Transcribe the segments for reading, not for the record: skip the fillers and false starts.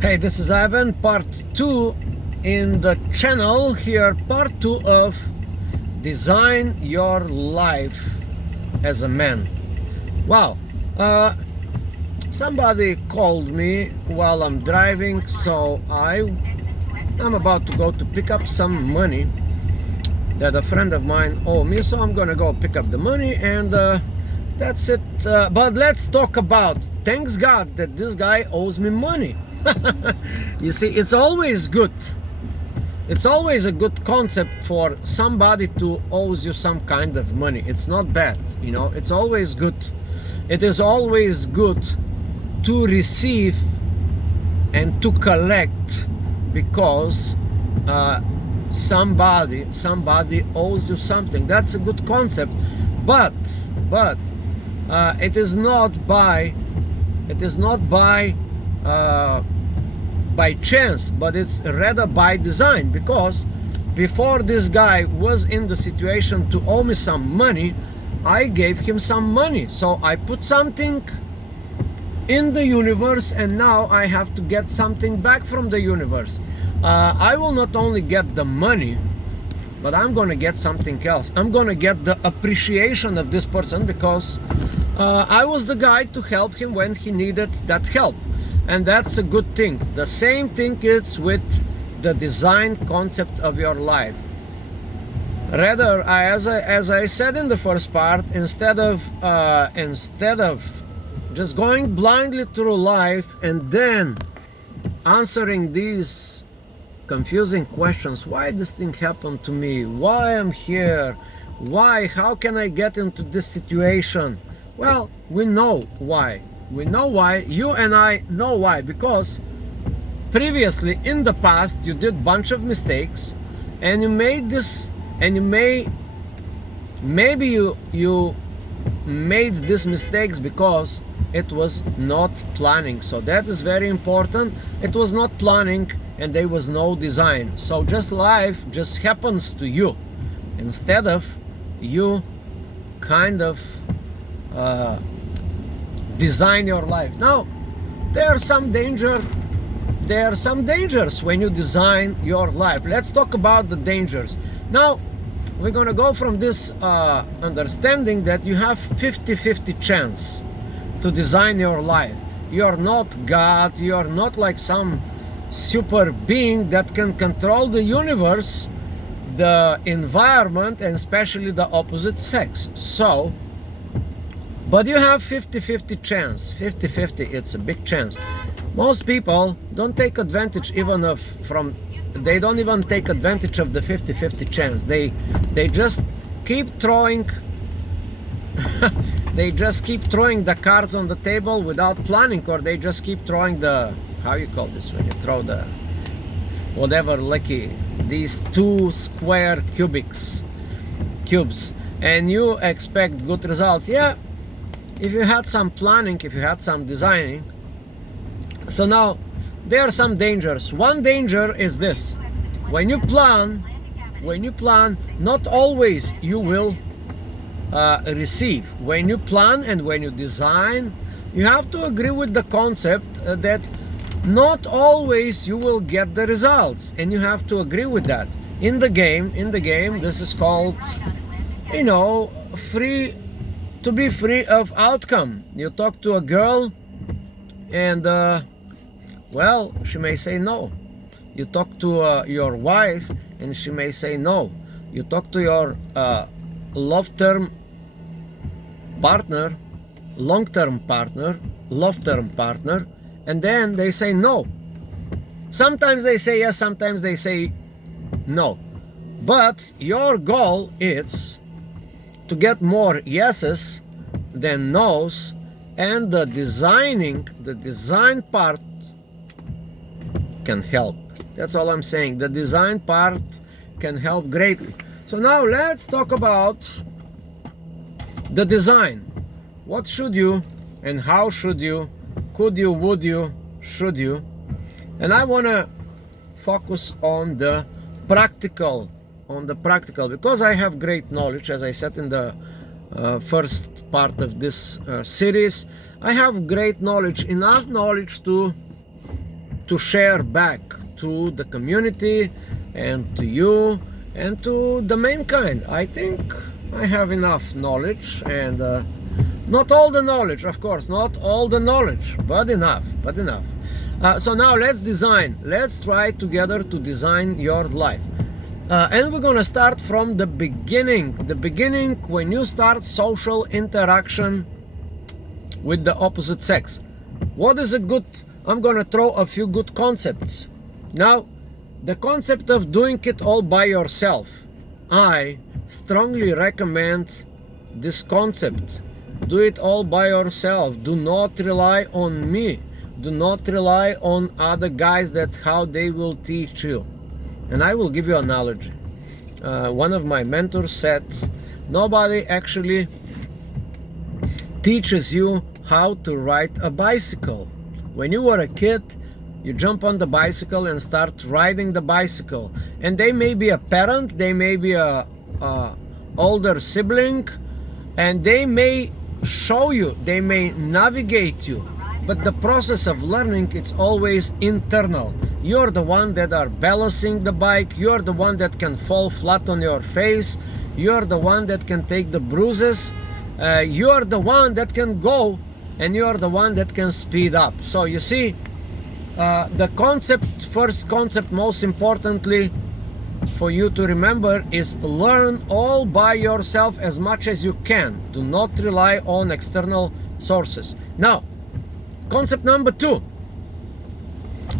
Hey, this is Ivan, part 2 in the channel here, part 2 of Design Your Life as a Man. Wow, somebody called me while I'm driving, so I'm about to go to pick up some money that a friend of mine owed me, so I'm gonna go pick up the money and that's it. But let's talk about, thanks God that this guy owes me money. You see, it's always good. It's always a good concept for somebody to owes you some kind of money. It's not bad, you know. It's always good. It is always good to receive and to collect because somebody owes you something. That's a good concept, but it is not by chance, but it's rather by design, because before this guy was in the situation to owe me some money, I gave him some money, so I put something in the universe and now I have to get something back from the universe. I will not only get the money, but I'm gonna get something else. I'm gonna get the appreciation of this person because I was the guy to help him when he needed that help. And that's a good thing. The same thing is with the design concept of your life. Rather, as I said in the first part, instead of just going blindly through life and then answering these confusing questions, why this thing happened to me, why I'm here, why, how can I get into this situation? Well, we know why. We know why. You and I know why, because previously in the past you did bunch of mistakes and you made this, and maybe you made these mistakes because it was not planning. So that is very important. It was not planning and there was no design. So just life just happens to you instead of you kind of design your life. Now, there are some dangers when you design your life. Let's talk about the dangers. Now, we're gonna go from this understanding that you have 50-50 chance to design your life. You're not God, you're not like some super being that can control the universe, the environment, and especially the opposite sex. So, but you have 50-50 chance. 50-50, it's a big chance. Most people don't take advantage even of they don't even take advantage of the 50-50 chance. They just keep throwing they just keep throwing the cards on the table without planning, or they just keep throwing the, how you call this when you throw the whatever, lucky, these two square cubes, and you expect good results. Yeah, if you had some planning, if you had some designing. So now there are some dangers. One danger is this: when you plan, not always you will receive. When you plan and when you design, you have to agree with the concept that not always you will get the results, and you have to agree with that. In the game, this is called, you know, to be free of outcome. You talk to a girl and well, she may say no. You talk to your wife and she may say no. You talk to your long-term partner, and then they say no. Sometimes they say yes, sometimes they say no. But your goal is to get more yeses than no's, and the design part can help. That's all I'm saying. The design part can help greatly. So now let's talk about the design. What should you and how should you, could you, would you, should you? And I want to focus on the practical, because I have great knowledge, as I said in the first part of this series. I have great knowledge, enough knowledge to to share back to the community and to you and to the mankind. I think I have enough knowledge, and not all the knowledge, of course, not all the knowledge, but enough, so now let's try together to design your life. And we're gonna start from the beginning when you start social interaction with the opposite sex. What is a good, I'm gonna throw a few good concepts. Now, the concept of doing it all by yourself. I strongly recommend this concept. Do it all by yourself. Do not rely on me. Do not rely on other guys that how they will teach you. And I will give you an analogy. One of my mentors said, nobody actually teaches you how to ride a bicycle. When you were a kid, you jump on the bicycle and start riding the bicycle. And they may be a parent, they may be a older sibling, and they may show you, they may navigate you. But the process of learning, it's always internal. You're the one that are balancing the bike, you're the one that can fall flat on your face, you're the one that can take the bruises, you're the one that can go, and you're the one that can speed up. So you see, the first concept, most importantly for you to remember, is learn all by yourself as much as you can. Do not rely on external sources. Now, concept number 2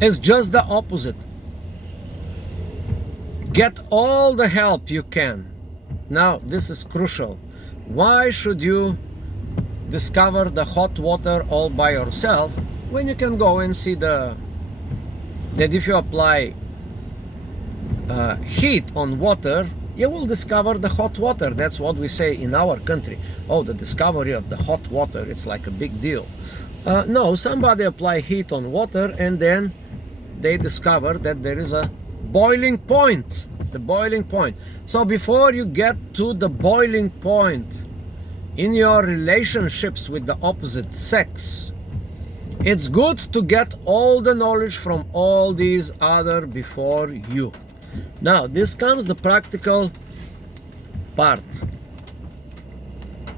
is just the opposite. Get all the help you can. Now, this is crucial. Why should you discover the hot water all by yourself when you can go and see that if you apply heat on water, you will discover the hot water? That's what we say in our country. Oh, the discovery of the hot water, it's like a big deal. No, somebody apply heat on water and then they discover that there is a boiling point, the boiling point. So before you get to the boiling point in your relationships with the opposite sex, it's good to get all the knowledge from all these other before you. Now, this comes the practical part.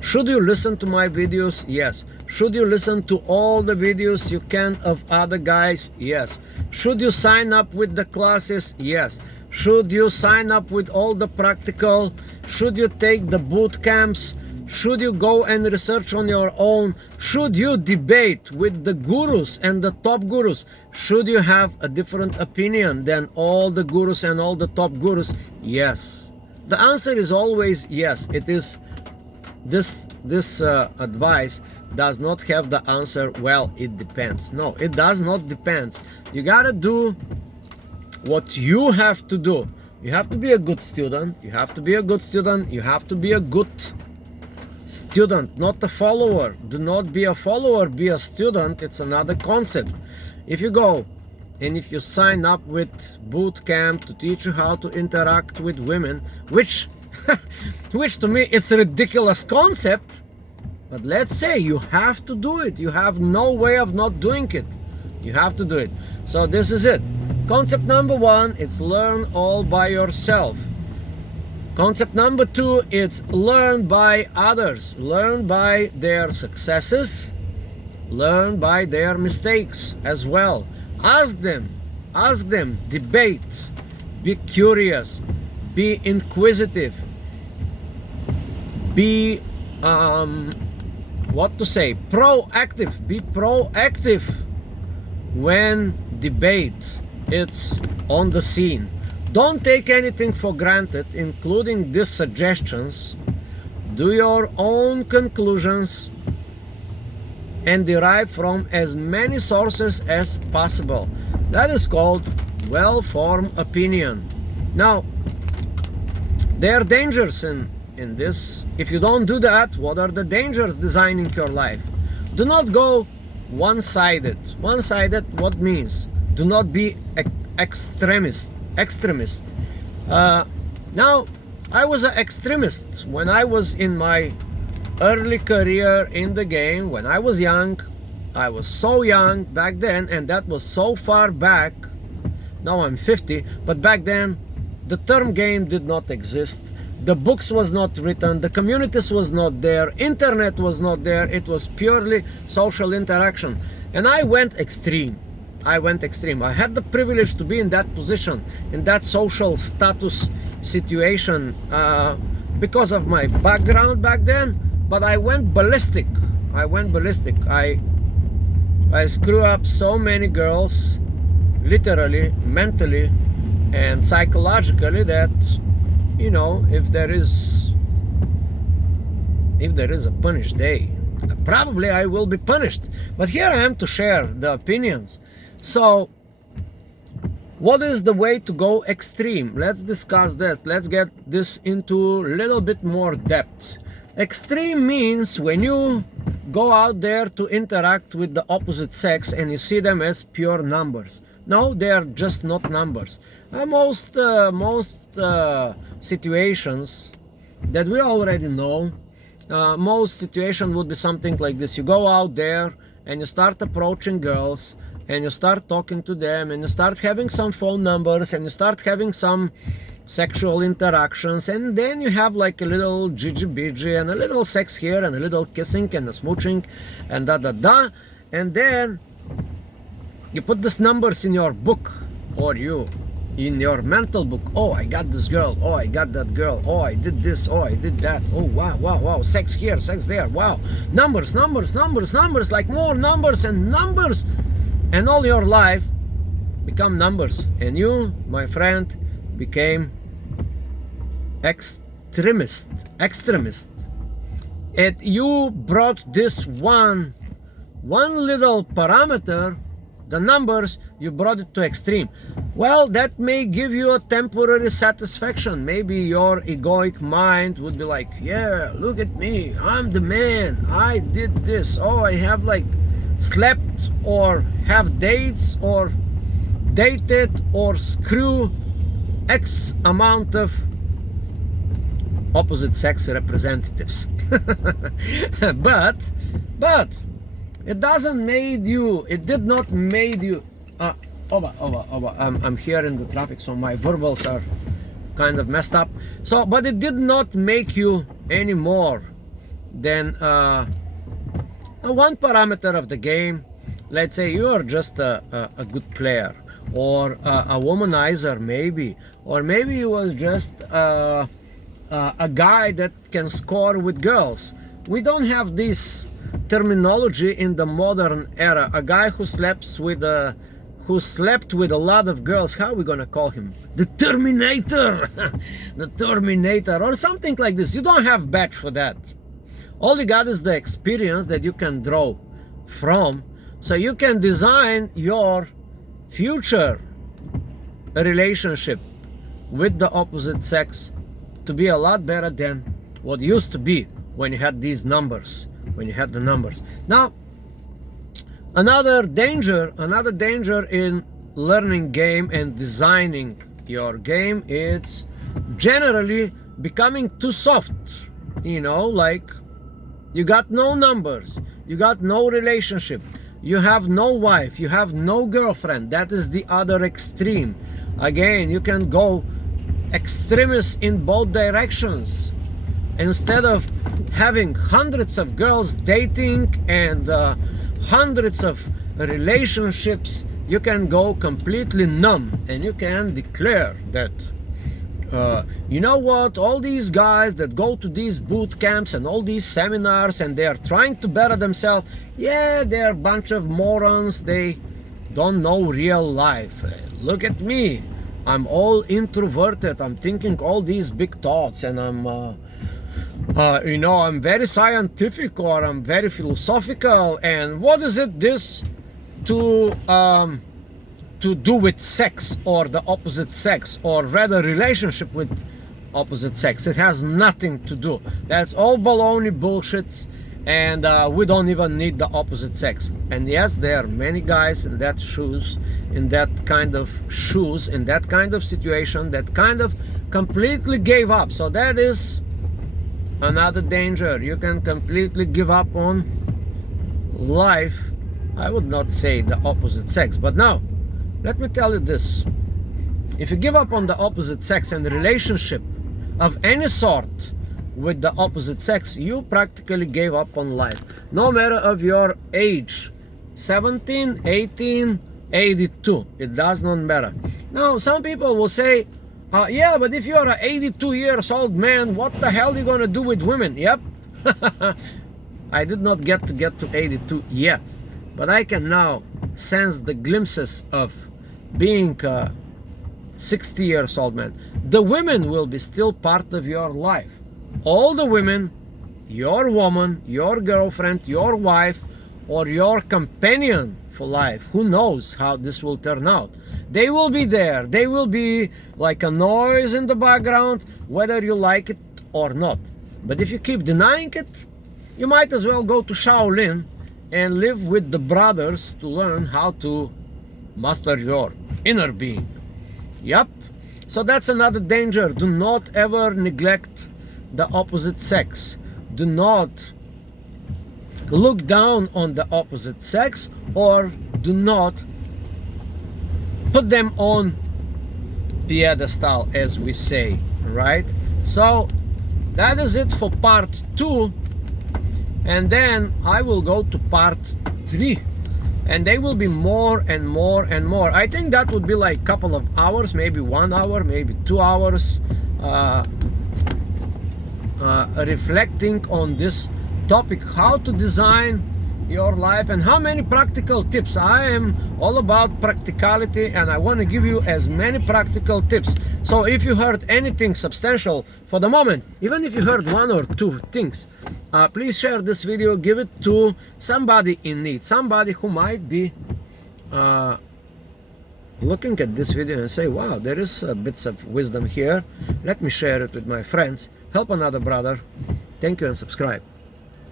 Should you listen to my videos? Yes. Should you listen to all the videos you can of other guys? Yes. Should you sign up with the classes? Yes. Should you sign up with all the practical? Should you take the boot camps? Should you go and research on your own? Should you debate with the gurus and the top gurus? Should you have a different opinion than all the gurus and all the top gurus? Yes. The answer is always yes. It is this advice does not have the answer, well, it depends. No, it does not depend. You gotta do what you have to do. You have to be a good student. You have to be a good student. You have to be a good student, not a follower. Do not be a follower, be a student. It's another concept. If you go and if you sign up with boot camp to teach you how to interact with women, which to me it's a ridiculous concept, but let's say you have to do it. You have no way of not doing it. You have to do it. So this is it. Concept number 1, it's learn all by yourself. Concept number 2, it's learn by others. Learn by their successes. Learn by their mistakes as well. Ask them, debate, be curious, be inquisitive, be proactive. Be proactive when debate it's on the scene. Don't take anything for granted, including these suggestions. Do your own conclusions and derive from as many sources as possible. That is called well-formed opinion. Now, there are dangers in this. If you don't do that, what are the dangers designing your life? Do not go one-sided. One-sided, what means? Do not be extremist. Now, I was an extremist when I was in my early career in the game. When I was young, I was so young back then, and that was so far back. Now I'm 50, but back then the term game did not exist. The books was not written, the communities was not there, internet was not there. It was purely social interaction. And I went extreme. I had the privilege to be in that position, in that social status situation, because of my background back then. But I went ballistic. I screw up so many girls, literally, mentally, and psychologically, that, you know, if there is a punish day, probably I will be punished. But here I am to share the opinions. So what is the way to go extreme? Let's discuss that. Let's get this into a little bit more depth. Extreme means when you go out there to interact with the opposite sex and you see them as pure numbers. No, they are just not numbers. Most situations that we already know, most situation would be something like this. You go out there and you start approaching girls, and you start talking to them, and you start having some phone numbers, and you start having some sexual interactions, and then you have like a little jijibiji and a little sex here and a little kissing and a smooching and da, and then you put these numbers in your book, or you in your mental book. Oh, I got this girl. Oh, I got that girl. Oh, I did this. Oh, I did that. Oh, wow. Sex here, sex there. Wow. Numbers, like more numbers and numbers. And all your life become numbers. And you, my friend, became extremist. And you brought this one little parameter, the numbers, you brought it to extreme. Well, that may give you a temporary satisfaction. Maybe your egoic mind would be like, yeah, look at me, I'm the man, I did this. Oh, I have like slept or have dates or dated or screw X amount of opposite sex representatives. but it did not made you I'm here in the traffic, so my verbals are kind of messed up. So, but it did not make you any more than one parameter of the game. Let's say you are just a good player, or a womanizer maybe, or maybe you was just a guy that can score with girls. We don't have this terminology in the modern era. A guy who slept with a lot of girls, how are we gonna call him? The Terminator. The Terminator, or something like this. You don't have badge for that. All you got is the experience that you can draw from, so you can design your future relationship with the opposite sex to be a lot better than what used to be when you had these numbers, when you had the numbers. Now, another danger in learning game and designing your game, it's generally becoming too soft. You know, like you got no numbers, you got no relationship, you have no wife, you have no girlfriend. That is the other extreme. Again, you can go extremist in both directions. Instead of having hundreds of girls dating and hundreds of relationships, you can go completely numb, and you can declare that you know what, all these guys that go to these boot camps and all these seminars and they are trying to better themselves, yeah, they're a bunch of morons. They don't know real life. Look at me, I'm all introverted, I'm thinking all these big thoughts, and I'm you know, I'm very scientific, or I'm very philosophical. And what is it this to do with sex or the opposite sex, or rather relationship with opposite sex? It has nothing to do. That's all baloney bullshit, and we don't even need the opposite sex. And yes, there are many guys in that in that kind of situation, that kind of completely gave up. So that is another danger. You can completely give up on life I would not say the opposite sex. But now, let me tell you this. If you give up on the opposite sex and relationship of any sort with the opposite sex, you practically gave up on life. No matter of your age, 17, 18, 82, it does not matter. Now, some people will say, yeah, but if you're an 82 years old man, what the hell are you going to do with women? Yep. I did not get to 82 yet, but I can now sense the glimpses of being a 60 years old man. The women will be still part of your life. All the women, your woman, your girlfriend, your wife, or your companion for life, who knows how this will turn out. They will be there. They will be like a noise in the background, whether you like it or not. But if you keep denying it, you might as well go to Shaolin and live with the brothers to learn how to master your inner being. Yep. So that's another danger. Do not ever neglect the opposite sex. Do not look down on the opposite sex, or do not put them on pedestal, as we say, right? So that is it for part 2, and then I will go to part 3, and they will be more and more and more. I think that would be like a couple of hours, maybe 1 hour, maybe 2 hours, reflecting on this topic, how to design your life and how many practical tips. I am all about practicality, and I want to give you as many practical tips. So if you heard anything substantial for the moment, even if you heard 1 or 2 things, please share this video, give it to somebody in need, somebody who might be looking at this video and say, wow, there is bits of wisdom here. Let me share it with my friends. Help another brother. Thank you and subscribe.